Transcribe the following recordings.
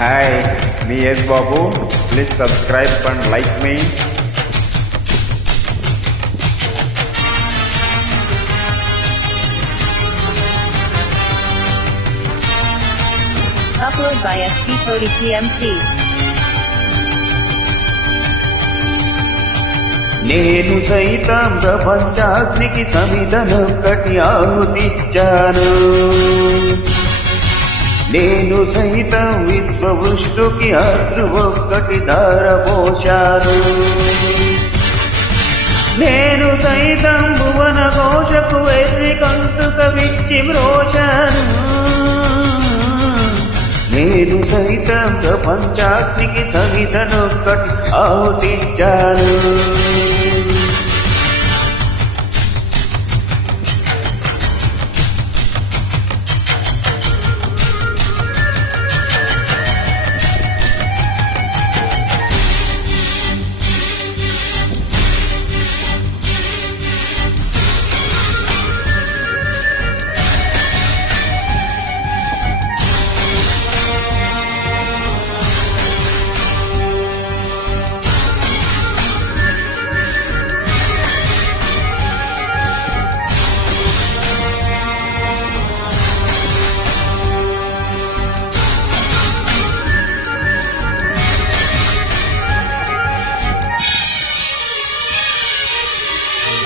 Hi, me S Babu. Please subscribe and like me. Upload by SP Cody TMC. నేను సైతం ప్రపంచాగ్నికి సమిధనొక్కటి ఆహుతిచ్చాను. నేను సైతం విశ్వవృష్టికి అశ్రువొక్కటి ధారపోశాను. నేను సైతం భువన ఘోషకు వెర్రి కంతుక విచ్చి మ్రోశాను. నేను సైతం ప్రపంచాగ్నికి సమిధనొక్కటి ఆహుతిచ్చాను.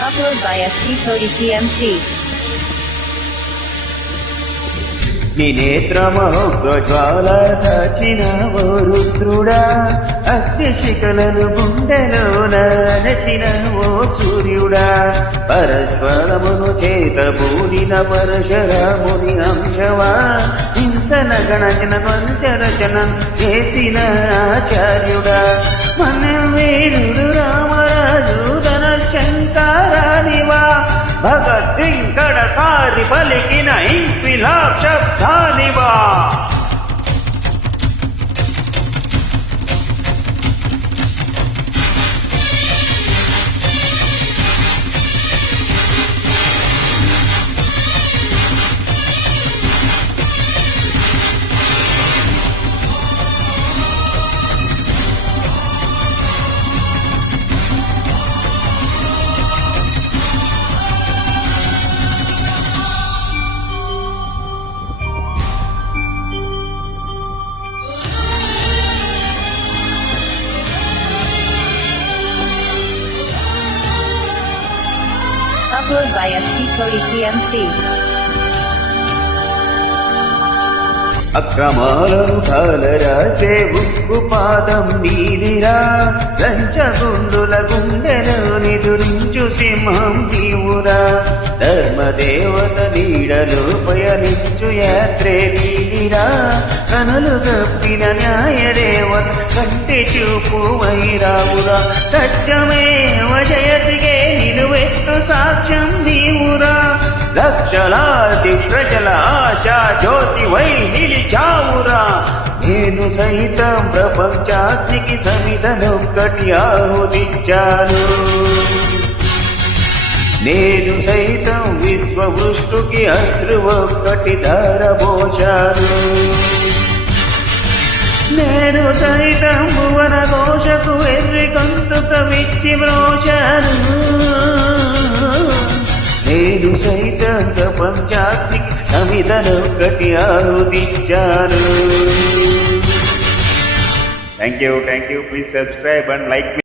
Upload by SP Cody TMC. నీ నేత్రమోగ్రజ్వాల దాచిన ఓ రుద్రుడా, అగ్నిశిఖలను గుండెలోన నచిన ఓ సూర్యుడా, పరస్పరమును చేత బూడిన పరశురాముని అంశవా, హింసన గణజన పంచరచన చేసిన ఆచార్యుడా, మన వీరుడు రామరాజు ధనశంకరానివా, భగత్ సింగ్ కడసారి పలికిన ఇంక్విలాబ్ శబ్దానివా. Upload by SP Cody TMC. అక్రమాలను కాలరాసే ఉక్కు పాదం నీదిరా, లంచగుండుల గుండెలో నిదురించు సింహం నీవురా, ధర్మదేవత నీడలో పయనించు యాత్రే నీదిరా, కనులు గప్పిన న్యాయదేవత కంటి చూపు వైరావురా, సత్యమేవ జయతికే నిలువెత్తు సాక్ష్యం నీవురా, లక్షలాది ప్రజల ఆశా జ్యోతి వై నిలిచావురా. నేను సైతం ప్రపంచాగ్నికి సమిధనొక్కటి ఆహుతిచ్చాను. నేను సైతం విశ్వవృష్టికి అశ్రువొక్కటి ధారపోశాను. నేను సైతం భువన ఘోషకు వెర్రి కంతుక విచ్చి మ్రోశాను. నేను సైతం ప్రపంచాగ్నికి సమిధనొక్కటి ఆహుతిచ్చాను. Thank you. Please subscribe and like me.